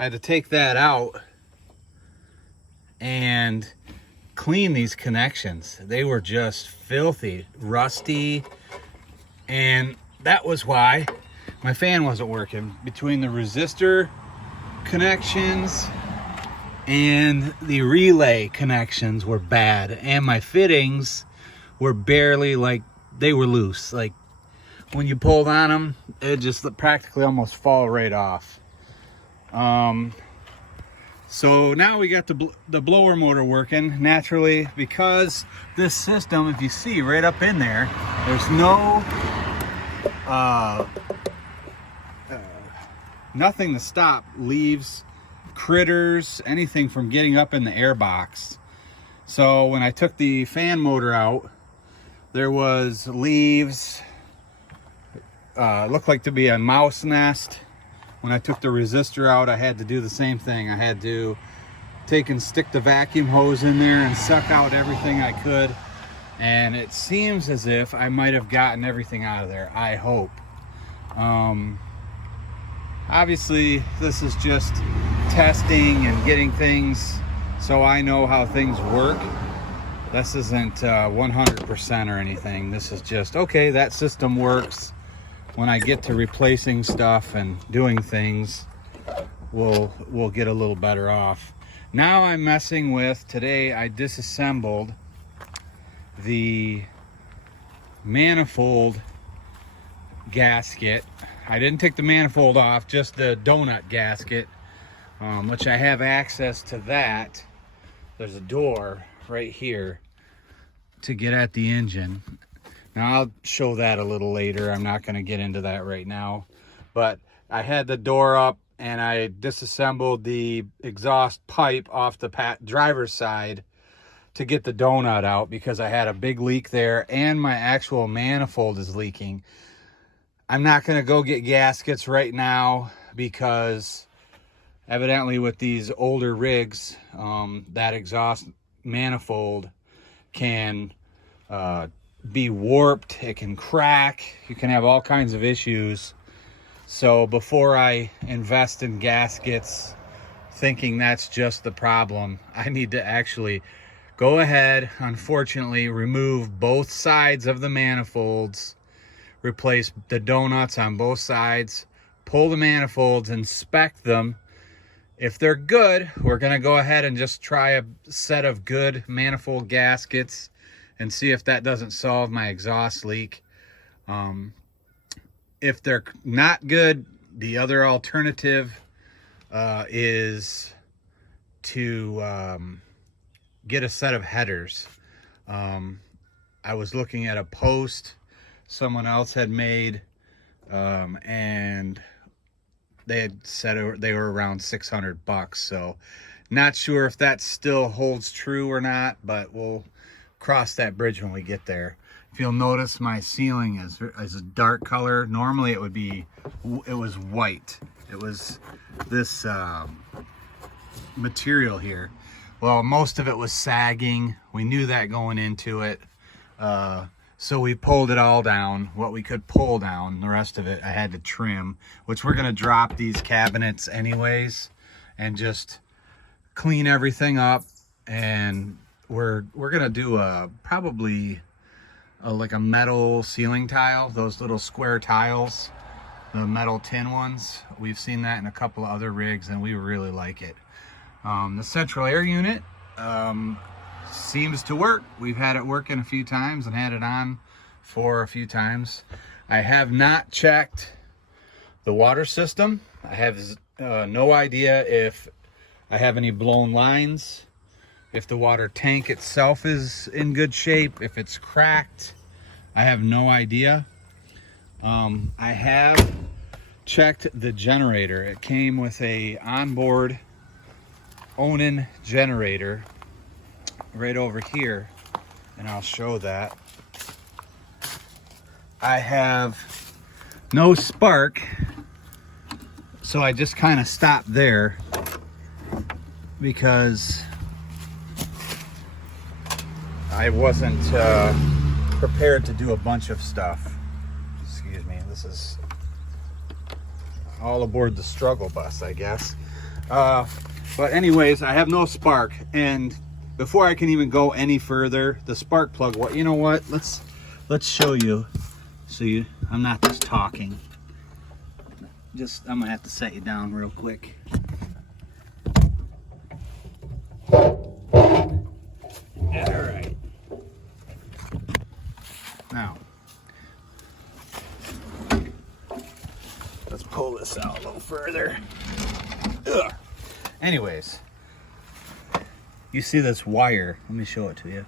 I had to take that out and clean these connections. They were just filthy, rusty, and that was why my fan wasn't working. Between the resistor connections and the relay connections were bad, and my fittings were barely, like, they were loose. Like, when you pulled on them, it just practically almost fall right off. So now we got the blower motor working naturally, because this system, if you see right up in there, there's no nothing to stop leaves, critters, anything from getting up in the air box. So when I took the fan motor out, there was leaves, looked like to be a mouse nest. When I took the resistor out, I had to do the same thing. I had to take and stick the vacuum hose in there and suck out everything I could. And it seems as if I might have gotten everything out of there, I hope. Obviously, this is just testing and getting things so I know how things work. This isn't 100% or anything. This is just, okay, that system works. When I get to replacing stuff and doing things, we'll get a little better off. Now I'm messing with, today I disassembled the manifold gasket. I didn't take the manifold off, just the donut gasket, which I have access to that. There's a door right here to get at the engine. Now I'll show that a little later. I'm not going to get into that right now. But I had the door up and I disassembled the exhaust pipe off the driver's side to get the donut out, because I had a big leak there and my actual manifold is leaking. I'm not going to go get gaskets right now, because evidently with these older rigs, that exhaust manifold can be warped, it can crack, you can have all kinds of issues. So before I invest in gaskets thinking that's just the problem, I need to actually go ahead, unfortunately, remove both sides of the manifolds, replace the donuts on both sides, pull the manifolds, inspect them. If they're good, we're going to go ahead and just try a set of good manifold gaskets and see if that doesn't solve my exhaust leak. If they're not good, the other alternative is to get a set of headers. I was looking at a post someone else had made, and they had said they were around $600. So not sure if that still holds true or not, but we'll cross that bridge when we get there. If you'll notice, my ceiling is a dark color. Normally it was white. It was this material here. Well, most of it was sagging. We knew that going into it. So we pulled it all down, what we could pull down. The rest of it I had to trim, which we're gonna drop these cabinets anyways and just clean everything up. And we're gonna do probably like a metal ceiling tile, those little square tiles, the metal tin ones. We've seen that in a couple of other rigs and we really like it. The central air unit seems to work. We've had it working a few times and had it on for a few times. I have not checked the water system. I have no idea if I have any blown lines, if the water tank itself is in good shape, if it's cracked. I have no idea. I have checked the generator. It came with a onboard Onan generator right over here, and I'll show that. I have no spark, so I just kind of stopped there because I wasn't prepared to do a bunch of stuff. Excuse me, this is all aboard the struggle bus, I guess. But anyways, I have no spark, and before I can even go any further, the spark plug, what, you know what, let's show you, so I'm not just talking. I'm gonna have to set you down real quick. All right. Now, let's pull this out a little further. Ugh. Anyways, you see this wire, let me show it to you.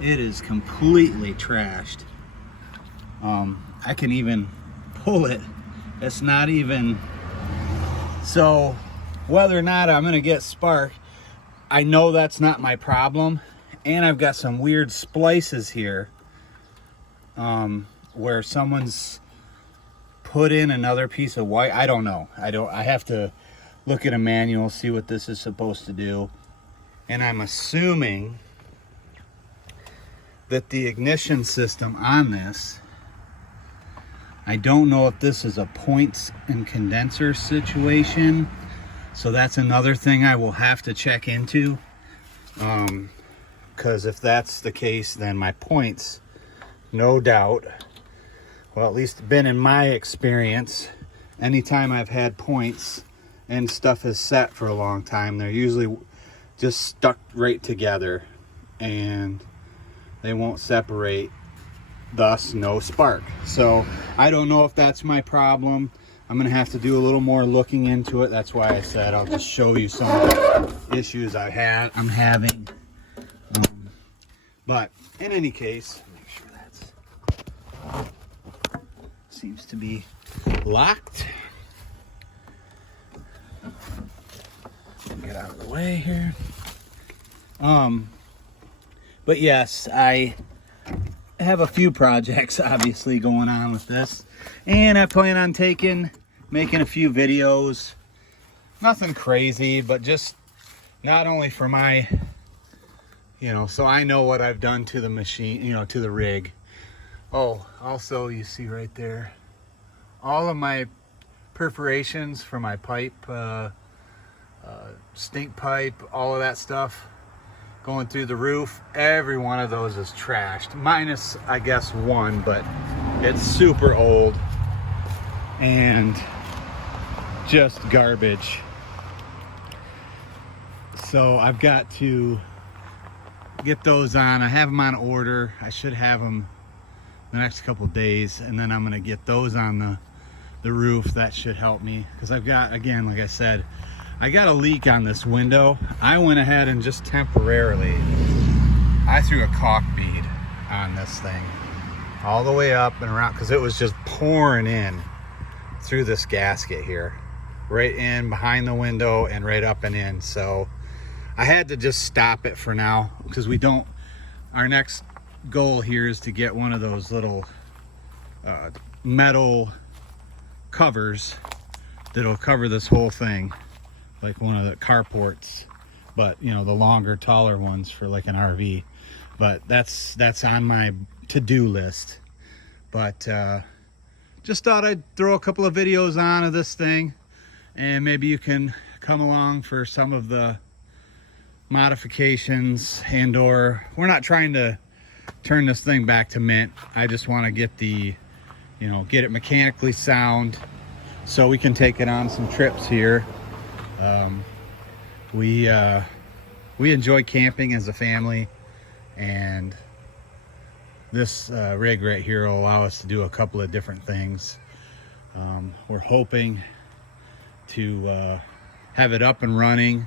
It is completely trashed. I can even pull it. It's not even, so whether or not I'm gonna get spark, I know that's not my problem. And I've got some weird splices here where someone's put in another piece of wire. I don't know. I have to look at a manual, see what this is supposed to do. And I'm assuming that the ignition system on this, I don't know if this is a points and condenser situation. So that's another thing I will have to check into. Because if that's the case, then my points, no doubt, well, at least been in my experience, anytime I've had points and stuff is set for a long time, they're usually just stuck right together and they won't separate, thus no spark. So I don't know if that's my problem. I'm gonna have to do a little more looking into it. That's why I said I'll just show you some of the issues I'm having. But in any case, make sure that's seems to be locked. Get out of the way here. But yes, I have a few projects obviously going on with this, and I plan on making a few videos. Nothing crazy, but just not only for my, so I know what I've done to the machine, to the rig. Oh, also you see right there, all of my perforations for my pipe, stink pipe, all of that stuff going through the roof, every one of those is trashed, minus I guess one, but it's super old and just garbage. So I've got to get those on. I have them on order. I should have them the next couple days, and then I'm gonna get those on the roof. That should help me, because I've got, again, like I said, I got a leak on this window. I went ahead and just temporarily, I threw a caulk bead on this thing all the way up and around, because it was just pouring in through this gasket here, right in behind the window and right up and in. So I had to just stop it for now, because our next goal here is to get one of those little metal covers that'll cover this whole thing, like one of the carports, but the longer, taller ones for like an RV. But that's on my to-do list. But just thought I'd throw a couple of videos on of this thing, and maybe you can come along for some of the modifications, and/or we're not trying to turn this thing back to mint. I just want to get get it mechanically sound so we can take it on some trips here. We enjoy camping as a family, and this rig right here will allow us to do a couple of different things. We're hoping to have it up and running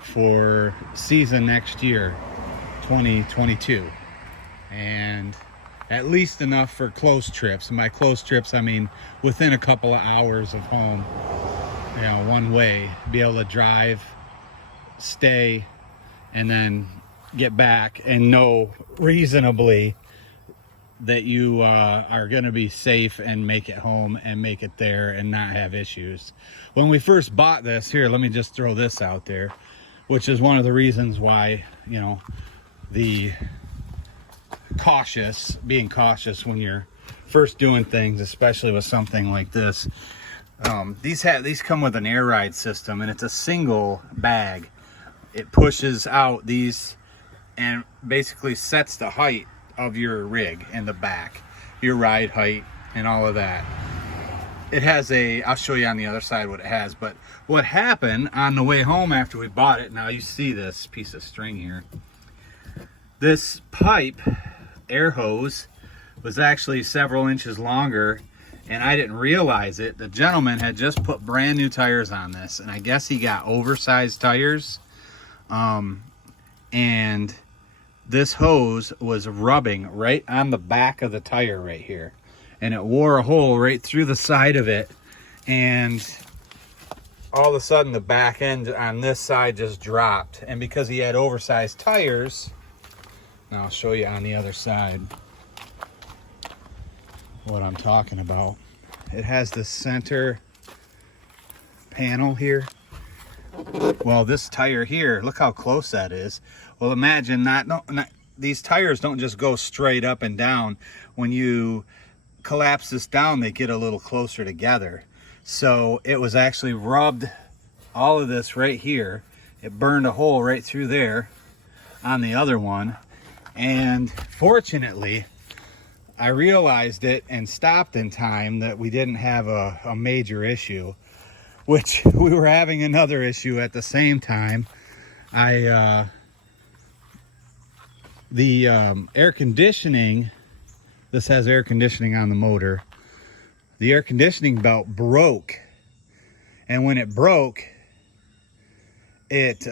for season next year, 2022, and at least enough for close trips. And by close trips, I mean within a couple of hours of home, one way, be able to drive, stay, and then get back and know reasonably that you are going to be safe and make it home and make it there and not have issues. When we first bought this, here, let me just throw this out there, which is one of the reasons why, the being cautious when you're first doing things, especially with something like this. These come with an air ride system, and it's a single bag. It pushes out these and basically sets the height of your rig in the back, your ride height and all of that. It has I'll show you on the other side what it has, but what happened on the way home after we bought it, now you see this piece of string here. This pipe, air hose, was actually several inches longer, and I didn't realize it. The gentleman had just put brand new tires on this, and I guess he got oversized tires. And this hose was rubbing right on the back of the tire right here, and it wore a hole right through the side of it, and all of a sudden the back end on this side just dropped. And because he had oversized tires, now I'll show you on the other side what I'm talking about. It has the center panel here. Well, this tire here, look how close that is. Well, imagine these tires don't just go straight up and down. When you collapse this down, they get a little closer together. So it was actually rubbed, all of this right here. It burned a hole right through there on the other one. And fortunately, I realized it and stopped in time that we didn't have a major issue, which we were having another issue at the same time. The air conditioning, this has air conditioning on the motor. The air conditioning belt broke, and when it broke, it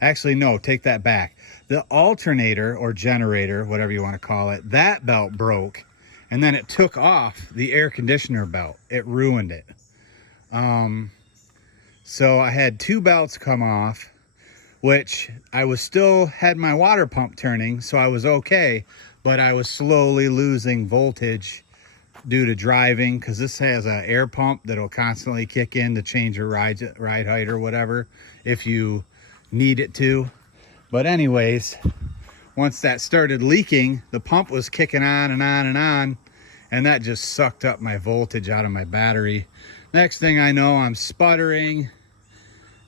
actually, no, take that back. The alternator or generator, whatever you want to call it, that belt broke, and then it took off the air conditioner belt. It ruined it. So I had two belts come off, which I was still had my water pump turning, so I was okay, but I was slowly losing voltage due to driving, because this has an air pump that'll constantly kick in to change your ride height or whatever if you need it to. But anyways, once that started leaking, the pump was kicking on and on and on, and that just sucked up my voltage out of my battery. Next thing I know, I'm sputtering,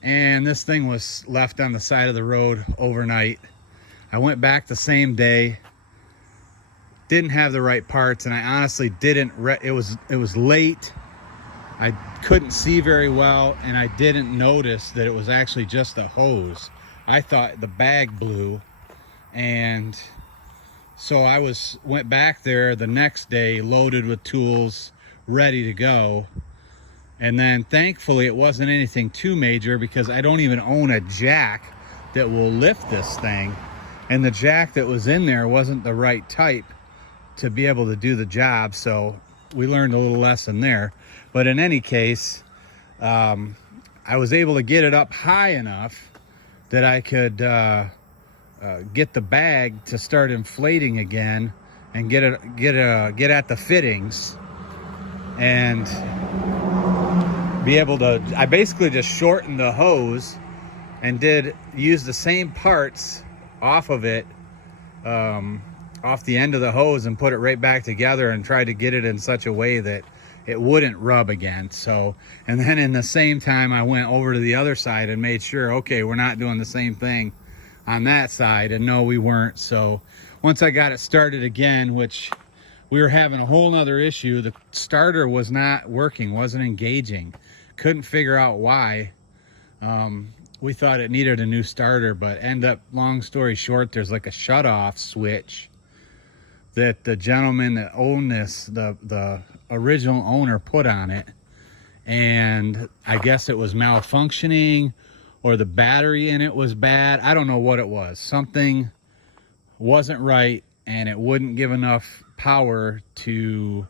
and this thing was left on the side of the road overnight. I went back the same day, didn't have the right parts, and I honestly didn't, it was late. I couldn't see very well, and I didn't notice that it was actually just a hose. I thought the bag blew, and so I went back there the next day loaded with tools, ready to go. And then thankfully it wasn't anything too major, because I don't even own a jack that will lift this thing, and the jack that was in there wasn't the right type to be able to do the job. So we learned a little lesson there. But in any case, I was able to get it up high enough that I could get the bag to start inflating again and get at the fittings and be able to. I basically just shortened the hose and use the same parts off of it, off the end of the hose, and put it right back together and tried to get it in such a way that it wouldn't rub again. So, and then in the same time, I went over to the other side and made sure, okay, we're not doing the same thing on that side. And no, we weren't. So once I got it started again, which we were having a whole nother issue, the starter was not working, wasn't engaging. Couldn't figure out why. We thought it needed a new starter, but long story short, there's like a shut-off switch that the gentleman that owned this, the original owner, put on it, and I guess it was malfunctioning, or the battery in it was bad. I don't know what it was. Something wasn't right, and it wouldn't give enough power to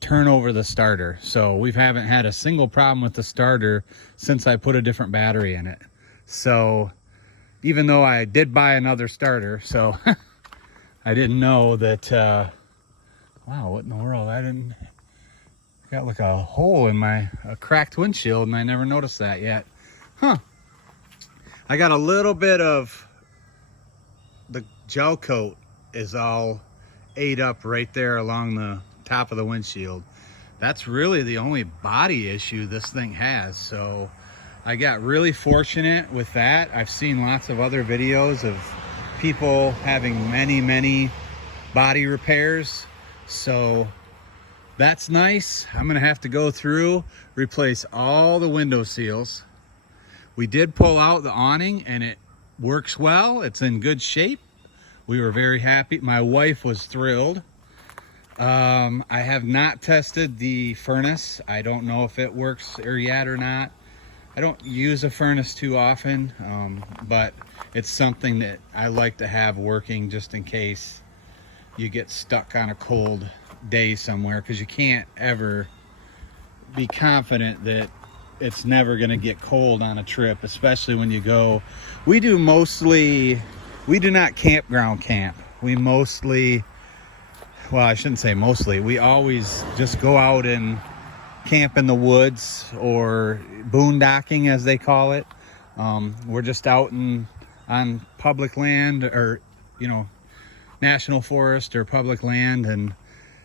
turn over the starter. So we haven't had a single problem with the starter since I put a different battery in it. So even though I did buy another starter, so I didn't know that, wow, what in the world? Got like a hole in a cracked windshield, and I never noticed that yet. Huh. I got a little bit of the gel coat is all ate up right there along the top of the windshield. that's really the only body issue this thing has. So I got really fortunate with that. I've seen lots of other videos of people having many body repairs, so that's nice. I'm gonna have to go through, replace all the window seals. We did pull out the awning and it works well. It's in good shape. We were very happy. My wife was thrilled. I have not tested the furnace. I don't know if it works yet or not. I don't use a furnace too often, but it's something that I like to have working just in case you get stuck on a cold day somewhere, because you can't ever be confident that it's never going to get cold on a trip, especially when you go. We do not campground camp. We mostly, well, I shouldn't say mostly, we always just go out and camp in the woods, or boondocking as they call it. We're just out on public land, or national forest or public land, and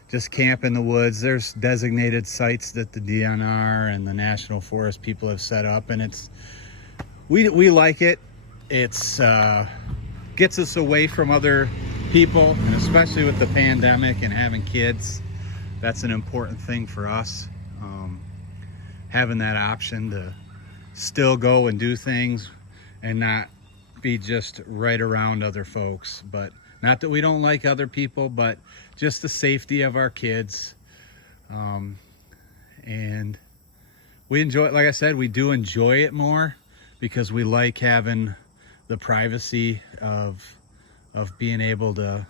just camp in the woods. There's designated sites that the DNR and the National Forest people have set up, and we like it. It's gets us away from other people, and especially with the pandemic and having kids, that's an important thing for us. Having that option to still go and do things and not be just right around other folks. But not that we don't like other people, but just the safety of our kids. And we enjoy it. Like I said, we do enjoy it more because we like having the privacy of being able to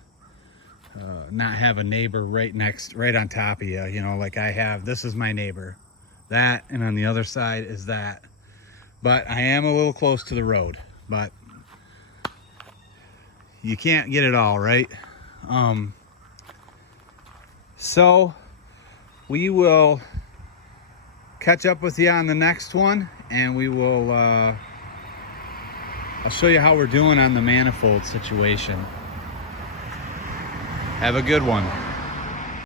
not have a neighbor right on top of you. Like I have, this is my neighbor, that, and on the other side is that. But I am a little close to the road, but you can't get it all, right? So we will catch up with you on the next one, and we will I'll show you how we're doing on the manifold situation. Have a good one.